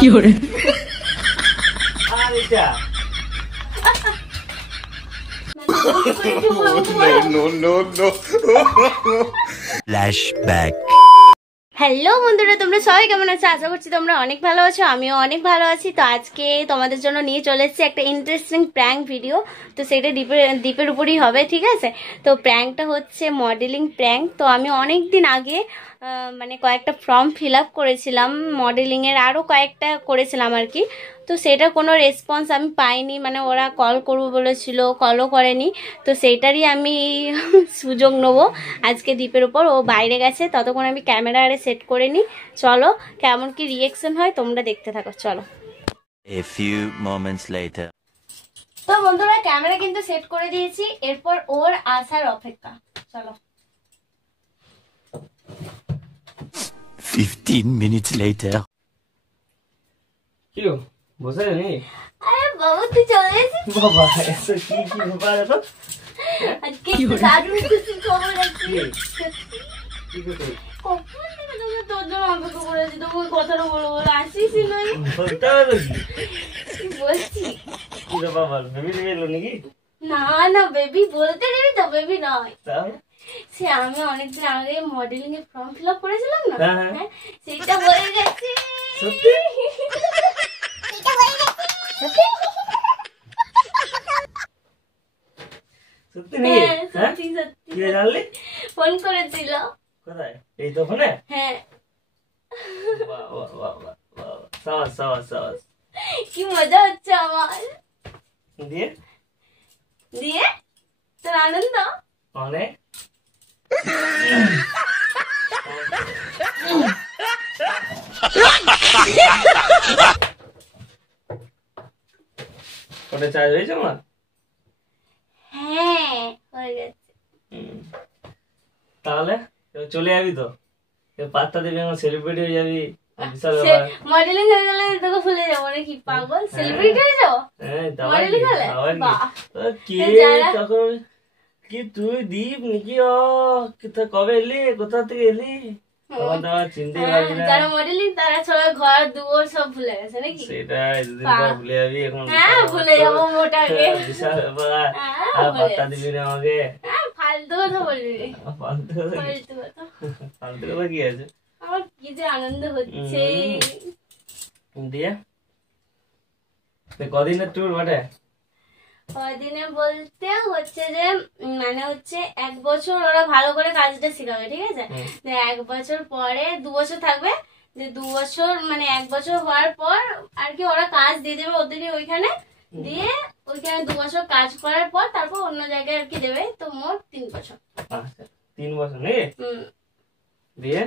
আর এটা flashback. Hello বন্ধুরা, তোমরা সবাই কেমন আছো? আশা করছি তোমরা অনেক ভালো আছো, আমিও অনেক ভালো আছি। তো আজকে তোমাদের জন্য নিয়ে চলে এসেছি একটা ইন্টারেস্টিং প্র্যাঙ্ক ভিডিও। তো সেটা দ্বীপের উপরই হবে, ঠিক আছে? তো প্র্যাঙ্কটা হচ্ছে মডেলিং প্র্যাঙ্ক। তো আমি অনেক দিন আগে মানে কয়েকটা ফর্ম ফিল আপ করেছিলাম মডেলিংয়ের, আরও কয়েকটা করেছিলাম আর কি। তো সেটা কোনো রেসপন্স আমি পাইনি, মানে ওরা কল করবো বলেছিল, কলও করেনি। তো সেইটারই আমি সুযোগ নেবো আজকে দ্বীপের উপর। ও বাইরে গেছে, ততক্ষণ আমি ক্যামেরা আরে সেট করে নিই। চলো কেমন কি রিয়েকশন হয় তোমরা দেখতে থাকো, চলো। A few moments later. তো বন্ধুরা, ক্যামেরা কিন্তু সেট করে দিয়েছি, এরপর ওর আসার অপেক্ষা, চলো। 15 minutes later. কি বসে নি? আরে বাবু, তুই চলে এসেছিস? বাবা এসে কি কি ব্যাপার এটা? আজকে একটু দারুণ খুশি খবর আছে। কি করতে? কখন থেকে তোমরা তোর জন্য অপেক্ষা করেছি, তোমাকে কথাটা বলবো বলে আসিস নই। বলতে হবে কি বলছি? কি ব্যাপার বল, বেবি দিয়ে এলো নাকি? না না, বেবি বলতে দেবি তো, বেবি নয়। তাহলে সে আমি অনেকদিন আগে মডেলিং এর ফর্ম ফিল আপ করেছিলাম না, হ্যাঁ। হ্যাঁ, সেইটা হয়ে গেছে। সত্যি? সেইটা হয়ে গেছে সত্যি? সত্যি নাকি? হ্যাঁ, সত্যি সত্যি। কি জানলি? ফোন করেছিল। কোথায়? এই তো ফোনে? হ্যাঁ। বাহ বাহ বাহ বাহ বাহ, সাবাস সাবাস সাবাস। কি মজা হচ্ছে আমার। দিয়ে দিয়ে তোর আনন্দ? অনেক। ওটা চার্জ হয়েছে আমার? হ্যাঁ, হয়ে গেছে। তাহলে এবার চলে যাবি তো? এবার পাত্তা দিবি, আমার সেলিব্রিটি হয়ে যাবি, বিশাল ব্যাপার। মডেলিং হয়ে গেলে তোকে ভুলে যাবো নাকি পাগল? সেলিব্রিটি হয়ে যাবো হ্যাঁ, মডেলিং হলে? বাহ, কে যারা- তখন কি তুই দীপ নাকি? ও কবে এলি, কোথা থেকে এলি? তখন তো আমার চিনতেই পারবি না। যারা মডেলিং তারা সবাই ঘর দুয়ার সব ভুলে গেছে নাকি? সেটাই, দুদিন পর ভুলে যাবি এখন। হ্যাঁ, ভুলে যাবো মোটাকে। বিশাল ব্যাপার। হ্যাঁ, আর ভুলে পাত্তা যাচ্ছি। দিবি না আমাকে? হ্যাঁ, ফালতু কথা বলবি রে। ফালতু কথা কি? ফালতু কথা। ফালতু কথা কি আছে? আমার কি যে আনন্দ হচ্ছে। দিয়ে কদিনের ট্যুর বটে? কদিনে বলতে হচ্ছে যে মানে হচ্ছে 1 বছর ওরা ভালো করে কাজটা শেখাবে, ঠিক আছে? 1 বছর পরে 2 বছর থাকবে, যে 2 বছর মানে 1 বছর হওয়ার পর আর কি ওরা কাজ দিয়ে দেবে ওদেরই ওইখানে, দিয়ে ওইখানে 2 বছর কাজ করার পর তারপর অন্য জায়গায় আর কি দেবে। তো মোট 3 বছর। আচ্ছা, 3 বছর নাকি? দিয়ে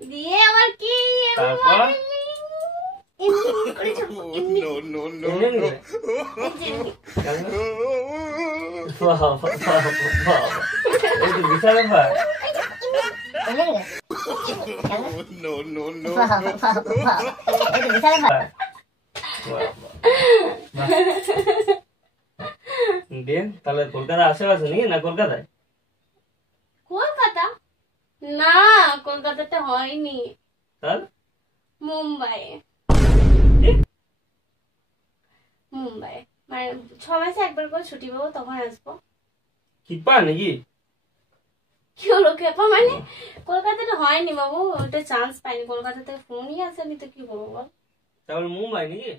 দিয়ে আবার কি তারপর? এমনি করে যাবো, এমনি। এমনি নিবে? কেন? বাবা, বাবা, বাবা। এই তো বিশাল ব্যাপার। দিয়ে তাহলে কলকাতা আশেপাশে নাকি, না কলকাতায়? কলকাতা না, কলকাতাতে হয়নি, তাহলে মুম্বাই। মুম্বাই মানে 6 মাসে একবার করে ছুটি পাবো, তখন আসবো। কি পা নাকি? কি হলো খেপা? মানে কলকাতাতে হয়নি বাবু, ওটা চান্স পাইনি, কলকাতাতে ফোনই আসেনি, তো কি করবো বল? তাহলে মুম্বাই নাকি?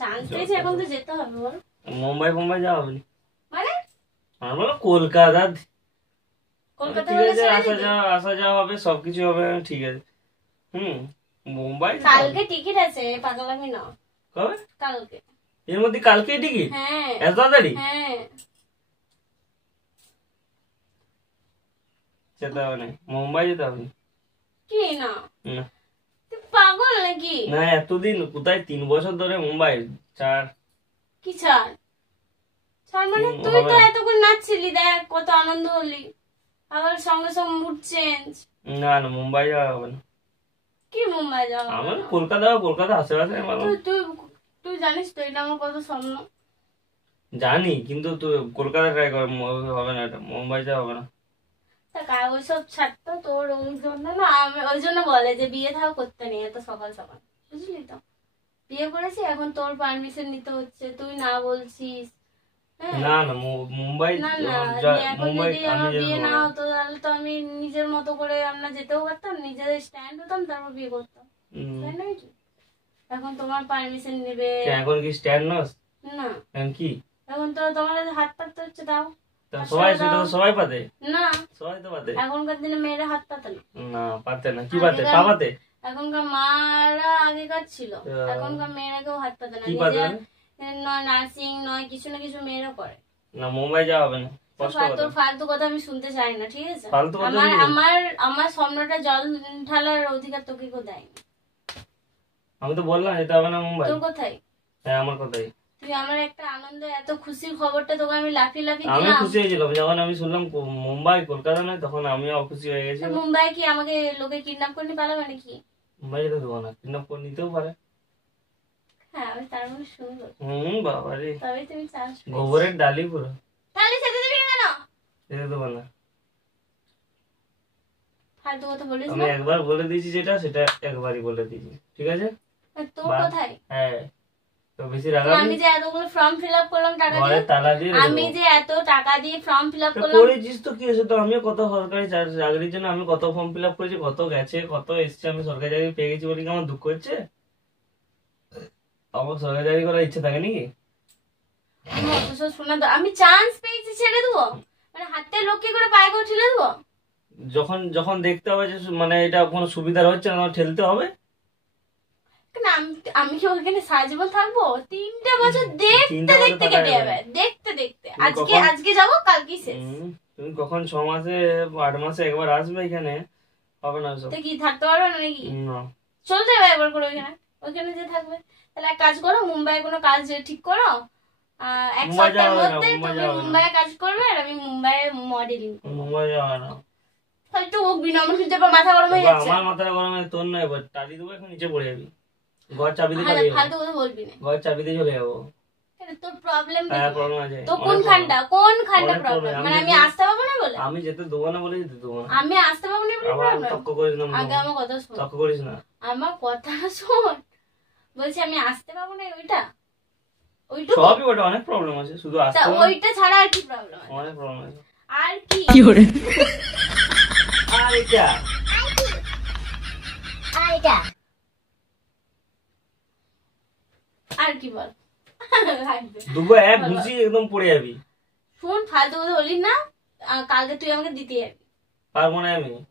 চান্স পেয়েছি, এখন তো যেতে হবে বল। মুম্বাই যাওয়া হবে না মানে আমার বলো কলকাতা। কলকাতা ঠিক হলে আছে, ছেড়ে আসা দিবি? যাওয়া হবে, সবকিছু হবে, ঠিক আছে। মুম্বাই কালকে টিকিট আছে, পাগলামি না। কবে? কালকে। এর মধ্যে কালকেই টিকিট? হ্যাঁ এত তাড়াতাড়ি? হ্যাঁ। যেতে হবে না, মুম্বাই যেতে হবে না। কি না, না তুই পাগল নাকি? না, এতদিন কোথায়, 3 বছর ধরে মুম্বাই। ছাড়। কি ছাড়? ছাড় মানে তুই তো এতক্ষণ নাচছিলি, দেখ কত আনন্দ হলি, আবার সঙ্গে সঙ্গে মুড চেঞ্জ। না না, মুম্বাই যাওয়া হবে না। কি মুম্বাই যাওয়া? আমার কলকাতা আশেপাশে তুই তুই জানিস তো এটা আমার কত স্বপ্ন। জানি, কিন্তু তুই কলকাতা ট্রাই কর, হবে না, এটা মুম্বাই যাওয়া হবে না। তা ওইসব ছাড়তো তোর ওই জন্য না, আমি ওই জন্য বলে যে বিয়ে থাও করতে নেই এত সকাল সকাল, বুঝলি তো? বিয়ে করেছি এখন তোর পারমিশন নিতে হচ্ছে, তুই না বলছিস। হ্যাঁ না না মুম্বাই না না, এখন মুম্বাই যদি আমি আমার যেতে বিয়ে না পারবো না। হতো তাহলে তো আমি নিজের মতো করে আমরা যেতেও পারতাম, নিজের স্ট্যান্ড হতাম, তারপর বিয়ে করতাম, তাই নয় কি? এখন তোমার পারমিশন নেবে এখন কি স্ট্যান্ড নস? না, এখন কি এখন তো তোমার হাত পাততে হচ্ছে, দাও। সবাই সেটা তো সবাই পাতে, না সবাই তো পাতে এখনকার দিনে মেয়েরা হাত পাতে না। না, পাতে না, কি পাতে? পা পাতে? এখনকার মারা আগেকার ছিল, এখনকার মেয়েরা কেউ হাত পাতে না। কি পাতে? নয় নার্সিং নয় কিছু না কিছু মেয়েরা করে। না মুম্বাই যাওয়া হবে না, কষ্ট হবে। তোর ফালতু কথা আমি শুনতে চাই না, ঠিক আছে? ফালতু কথা আমার কি? আমার আমার স্বপ্নটা জল ঢালার অধিকার তোকে কেউ দেয়নি। আমি তো বললাম যেতে হবে না মুম্বাই। তোর কোথায়? হ্যাঁ আমার কথাই। তুই আমার একটা আনন্দ এত খুশির খবরটা তোকে আমি লাফিয়ে লাফিয়ে আমি দিলাম। খুশি হয়েছিলাম যখন আমি শুনলাম মুম্বাই কলকাতা নয়, তখন আমিও খুশি হয়ে গেছি। মুম্বাই কি আমাকে লোকে কিডন্যাপ করে নিয়ে পালাবে নাকি? মুম্বাই যেতে দেবো না, কিডন্যাপ করে নিতেও পারে। হ্যাঁ আমি তার মানে শুনবো, বাবারে, তবে তুমি চান্স গোবরের ডালি পুরো। তাহলে যেতে দিবি কেন? যেতে দেবো না। ফালতু কথা বলিস আমি না। একবার বলে দিয়েছি যেটা, সেটা একবারই বলে দিয়েছি, ঠিক আছে? তোর কোথায়? হ্যাঁ, তো বেশি আমি রাগাবি। যে এতগুলো ফর্ম ফিল আপ করলাম টাকা ঘরে দিয়ে, তালা দিয়ে আমি যে এত টাকা দিয়ে ফর্ম ফিল আপ করলাম, করেছিস তো কি হয়েছে? তো আমিও কত সরকারি চাকরির জন্য আমি কত ফর্ম ফিল আপ করেছি, কত গেছে কত এসছে, আমি সরকারি চাকরি পেয়ে গেছি বলে কি আমার দুঃখ হচ্ছে? আমার সরকারি চাকরি করার ইচ্ছে থাকে নাকি? আমি অত সব শোনা তো, আমি চান্স পেয়েছি ছেড়ে দেবো? মানে হাতে লোক কি করে পায়ে করে ঠেলে দেবো? যখন যখন দেখতে হবে যে মানে এটা কোনো সুবিধার হচ্ছে না, তখন ঠেলতে হবে। কেন আমি কি ওখানে সারা জীবন থাকবো? 3টে বছর দেখতে 3টে বছর দেখতে থাকা কেটে যাবে। যাবে, দেখতে দেখতে। তুমি আজকে কখন- আজকে যাবো, কালকে শেষ। তুমি কখন 6 মাসে 8 মাসে একবার আসবে এখানে? হবে না সব। তো কি থাকতে পারবে না নাকি? না, চলতে যাবে একবার করে ওইখানে, ওইখানে যে থাকবে। তাহলে এক কাজ করো, মুম্বাই কোনো কাজ ঠিক করো, এক মুম্বাই সপ্তাহের যাওয়া হবে না, মধ্যে মুম্বাই তুমি যাওয়া হবে না। মুম্বাইয়ে কাজ করবে আর আমি মুম্বাইয়ে মডেলিং করবো। মুম্বাই যাওয়া না। একটু বিনম্র কিন্তু এবার মাথা গরম হয়ে যাচ্ছে। আমার মাথাটা গরমে তোর নয়, এবার টালি দেবো, এখন নিচে পড়ে যাবি। ঘর চাবি দিয়ে হ্যাঁ, চলে যাবো। ফালতু কথা বলবি না। ঘর চাবি দিয়ে চলে যাবো। কেন, তোর প্রবলেম হ্যাঁ প্রবলেম আছে। তো অনেক কোনখানটা অনেক প্রবলেম? problem। মানে আমি আসতে পারবো না বলে? আমি যেতে দেবো না বলে যেতে দেবো না। আমি আসতে পারবো না বলে আবার প্রবলেম? তক্ক করিস না, আগে আমার কথা শোন, তক্ক করিস না। আমার কথা শোন। বলছি আমি আসতে পারবো না, ওইটা ওইটুকু? সবই ওটা, অনেক প্রবলেম আছে, শুধু তা আসতে হবে না। ওইটা ছাড়া আর কি প্রবলেম আছে? অনেক প্রবলেম আছে। আর কি? আর এটা আর কি বল? দুটো এক ঘুষি একদম পড়ে যাবি। ফোন ফালতু কথা বলিস না। কালকে তুই আমাকে দিতে যাবি। পারবো না আমি।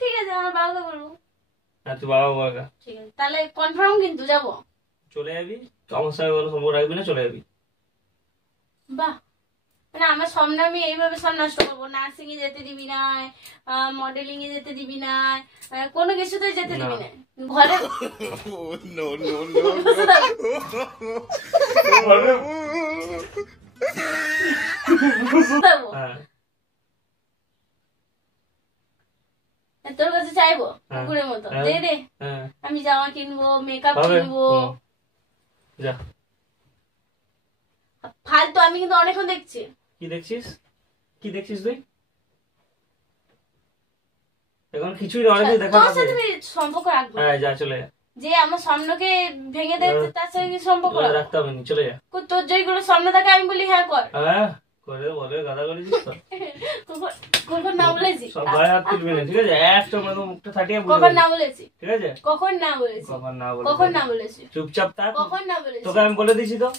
ঠিক আছে, আমার বাবাকে বলবো। আর তুই বাবা বলগা ঠিক আছে, তাহলে কনফার্ম কিন্তু যাবো। চলে যাবি, আমার সঙ্গে কোনো সম্পর্ক রাখবি না, চলে যাবি। বাহ, মানে আমার স্বপ্ন আমি এইভাবে সব নষ্ট করবো? নার্সিং এ যেতে দিবি না, মডেলিং এ যেতে দিবি না, কোনো কিছুতে যেতে দিবি না। ঘরে হ্যাঁ তোর কাছে চাইবো হ্যাঁ। কুকুরের মতো, হ্যাঁ। দে দে, হ্যাঁ আমি জামা কিনবো, মেকআপ হবে। কিনবো। যা। ফালতু আমি কিন্তু অনেকক্ষণ দেখছি। কি দেখছিস? কি দেখছিস তুই? এখন কিছুই না, অনেক দেখা তোর হবে। সাথে আমি সম্পর্ক রাখবো না। হ্যাঁ যা, চলে যা। যে আমার স্বপ্নকে ভেঙে দিয়েছে তার সাথে কি সম্পর্ক রাখবো? রাখতে হবে না, চলে যা। তোর যেগুলো স্বপ্ন থাকে আমি বলি হ্যাঁ কর। হ্যাঁ করে বলে গাদা করেছিস তো। কখন না বলেছি? সব গায়ে হাত তুলবি না, ঠিক আছে? একটা মানে মুখটা ফাটিয়ে বলে কখন দিবি, না বলেছি? ঠিক আছে? কখন না বলেছি? কখন না বলে কখন না বলেছি? চুপচাপ থাক। কখন না বলেছি? তোকে আমি বলে দিয়েছি তো,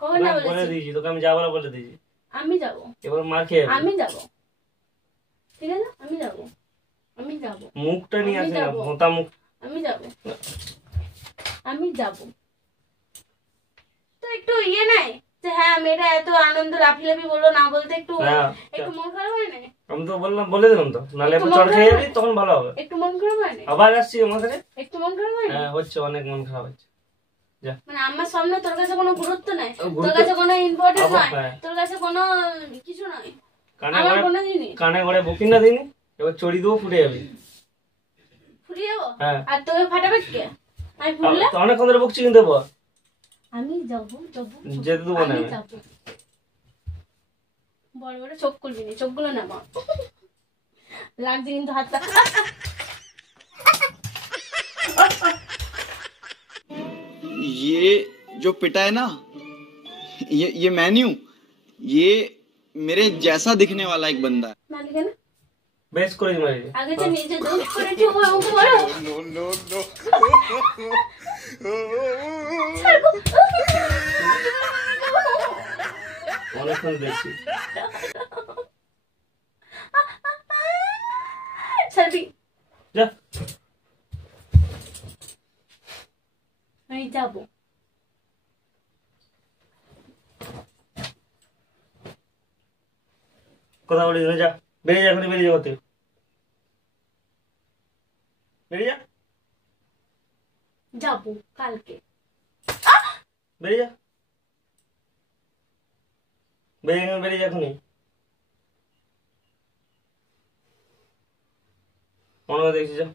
কখন না বলে বলেছি? দিয়েছি তোকে, আমি যা বলা বলে দিয়েছি। আমি যাব, এবার মার খেয়ে যাবি। আমি যাব, ঠিক আছে? আমি যাব, আমি যাব, মুখটা নিয়ে আমি আসে না, যাবো। ভোঁতা মুখ। আমি যাব, আমি যাব। তো একটু ইয়ে নাই যে হ্যাঁ মেয়েটা এত আনন্দ লাফি বললো, না বলতে একটু হ্যাঁ। একটু মন খারাপ হয় না? আমি তো বললাম, বলে দিলাম তো, নাহলে একটু এবার চড় মন খেয়ে খারাপ যাবি, তখন ভালো হবে। একটু মন খারাপ হয় না? আবার আসছি আমার কাছে। একটু মন খারাপ হয় না? হ্যাঁ হচ্ছে, অনেক মন খারাপ হচ্ছে। যা। মানে আমার সামনে তোর কাছে কোনো গুরুত্ব নাই, তোর গুরুত্ব- কাছে কোনো ইম্পর্টেন্স আবার নাই, হ্যাঁ। তোর কাছে কোনো কিছু নাই, কানে আমার করে কোনো জিনিস কানে করে বকি না দিনি, এবার চড়ি দেবো, ফুটে যাবি। ফুরিয়ে যাবো। হ্যাঁ। আর তোকে ফাটাবে কে? আমি ফুললে তো অনেকক্ষণ ধরে বকছি কিন্তু এবার আমি যাবো যাবো যেতে দেবো না আমি আমি। যাবো। বড় বড় চোখ করবি না, চোখগুলো নামা। লাগছে কিন্তু হাতটা। ये जो पिटा है ना, ये मैं नहीं हूँ, ये मेरे जैसा दिखने वाला एक बंदा है। মালিক না বেশ করে মারি আগে যে নিজে দোষ করেছি ও আমাকে বলো। অনেকক্ষণ দেখছি। ছাড়বি যা আমি যাবো। কথা বলি না, যা বেরিয়ে যা, এখন বেরিয়ে যাবো তুই, বেরিয়ে যা, যাবো কালকে। বেরিয়ে যা, বেরিয়ে যা এখনই। অনেক দেখছি, যা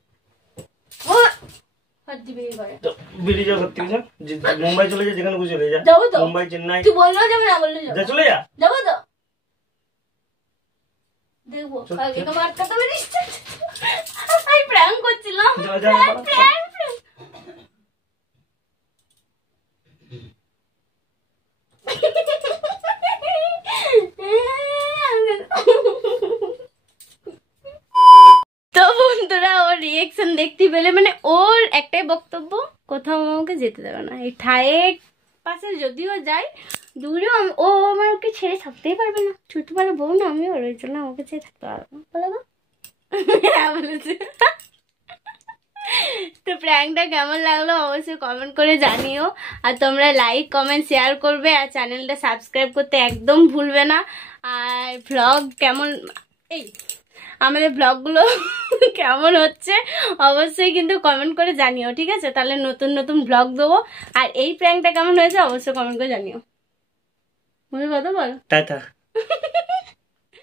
হাত দিবি এবারে। তো বেরিয়ে যাও ঘর থেকে, যা মুম্বাই চলে যা, যেখানে খুশি চলে যা, যাবো তো? মুম্বাই চেন্নাই তুই বললেও যাবে না বললে যা, যাবো। চলে যা। যাবো তো? দেখবো কালকে তোমার আটকাতে পারিস। আমি প্র্যাঙ্ক করছিলাম। যা, যা, প্র্যাঙ্ক, যা। Prank, prank. তো বন্ধুরা ওর রিয়েকশন দেখতে পেলে, মানে ওর একটাই বক্তব্য, কোথাও আমাকে যেতে দেবে না। এই ঠায়ের পাশে যদিও যাই, দূরেও ও আমাকে ছেড়ে থাকতেই পারবে না। ছোট পারে বউ না আমি, ওর জন্য আমাকে ছেড়ে থাকতে পারবে না। বলো না? হ্যাঁ বলেছে। তো প্র্যাঙ্কটা কেমন লাগলো অবশ্যই কমেন্ট করে জানিও। আর তোমরা লাইক কমেন্ট শেয়ার করবে, আর চ্যানেলটা সাবস্ক্রাইব করতে একদম ভুলবে না। আর ভ্লগ কেমন, এই আমাদের ব্লগগুলো কেমন হচ্ছে অবশ্যই কিন্তু কমেন্ট করে জানিও, ঠিক আছে? তাহলে নতুন নতুন ব্লগ দেবো। আর এই প্র্যাঙ্কটা কেমন হয়েছে অবশ্যই কমেন্ট করে জানিও। বুঝলি কথা বল? টাটা।